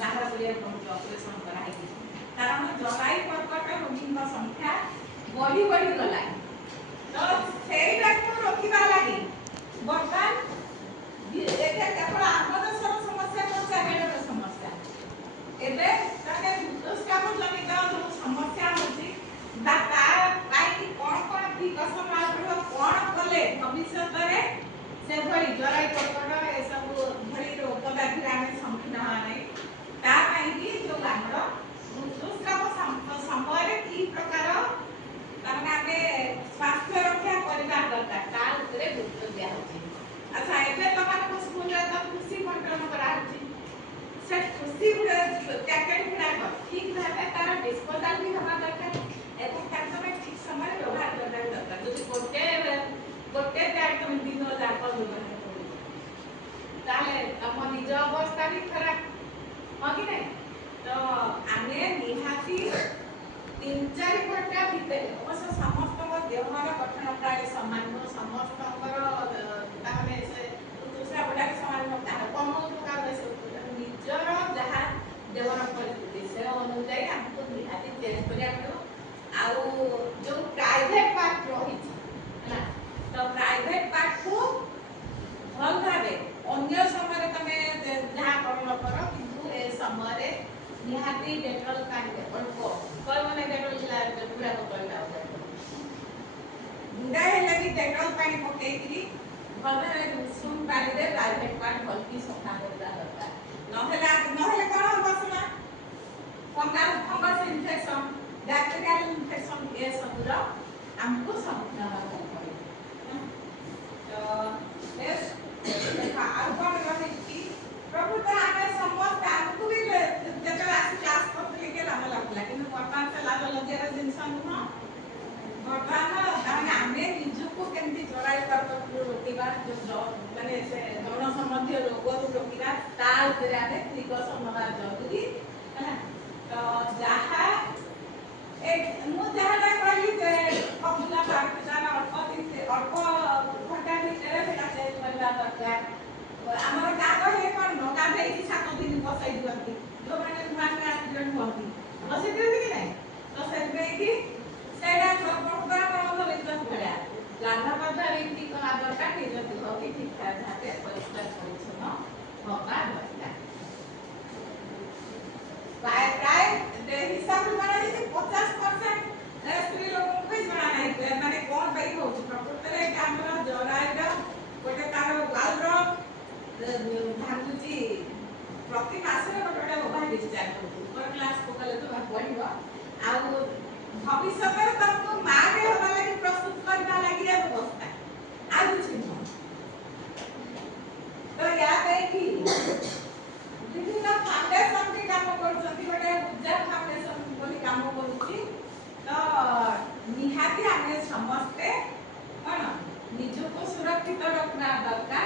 बाहर करिया ऑपरेशन कराई कारण जराई कर्कट रोगी संख्या बढ़ी बढ़ी गला तो सेटा को रोकिबा लागि बर्तमान एके केवल आमदसर समस्या को चाहेर समस्या एबे ताके ऋतुस्राव जनित जो समस्या होची दाता काई कोन विकसन लागो कोन कले भविष्य रे से भली जराई कर्कट ए सब भली रोग व्याधि आमे सम्मुखीन हा नै ता पई कि जो हमरो ऋतुस्राव समय की प्रकार ताने आमे स्वास्थ्य रक्षा करबा दरकार ता ऊपर गुरुत्व दिया होची। अच्छा एबे तमान को स्कूल रे तो खुशी बंटन करा होची से खुशी गुडे पैकेट गुडा ठीक भाबे तार डिस्पोजल भी हवा दरकार एवं तार समय ठीक समय व्यवहार करबा दरकार जदि गोटे पैकेट तुम दिन जाक व्यवहार करू ताले हम निज अवस्था भी खराब हो कि नहीं तो आमे निहाती 3-4 घंटा भीतर अवश्य समस्त देहर गठन प्राय समान समस्त ताने से दूसरा बड़ा समान होता है कम प्रकार से निजर जहाँ देहर परिस्थिति से अनुसार हमको निहाती चेंज करिया पड़ो आउ जो प्राइवेट पार्ट रही है तो प्राइवेट पार्ट को भल भावे अन्य समय तमे जहाँ कर किंतु ए समय निहाती डेटल कांडे अल्प कोई माने डेटल जिला पूरा को कहला गुडा हेले भी डेटल पानी पकेइकरी भले सुन पानी रे प्राइवेट पार्ट भल की सफा करदा दरकार नहेले कोन बसना फंगस इन्फेक्शन बैक्टीरियल इन्फेक्शन ये सब रो हमको सम्मुखीन होना पड़े तो एस देखा और कोन रही कि प्रभुता आगे समस्त हमको भी जेतला क्लास करते के लाम लागला कि वर्तमान से लाग लगे जिंस नुह वर्तमान ताने आमे निजुको केमती जराई कर्कट रोकिबा जो माने से यौन संबंधी रोग को रोकिबा ता ऊपर आमे प्रिकॉशन होना जरूरी है तो जहा एक मु जहा कहली से कबुला पार्ट जाना अल्प घंटा भीतर सेटा चेंज करबा दरकार हमर कागज हे कोन न कागज एठी 7 दिन बसाई दिवंती जो माने माने एक्सीडेंट होती बसाई दिवंती कि नहीं तो सेबे कि सेडा प्रोग्राम रहो विश्वास भल्या लाना पदा व्यक्ति को आदर का निज देह की ठीक ठाक भाबे परिष्कार परिच्छन्न होगा दरकार प्राय हिसाब माने जे 50% स्त्री लोगों को जଣା नहीं माने कोन भाई होची प्रकृति रे हमरा जराइडा गोटे तार वालरो भांगुची प्रति मासरे गोटे ओभा डिस्चार्ज होची ऊपर क्लास को कले तो पढ़िबो आ भविष्य में तुमको मां के होबा लागि प्रस्तुत करबा लागि व्यवस्था आ कुछ नहीं तो याद है कि विभिन्न फाउंडेशन के काम करछथि गोटे पूजा फाउंडेशन बोली काम करूची तो निहाती आमे समस्ते कोन निजको सुरक्षित रखना दरकार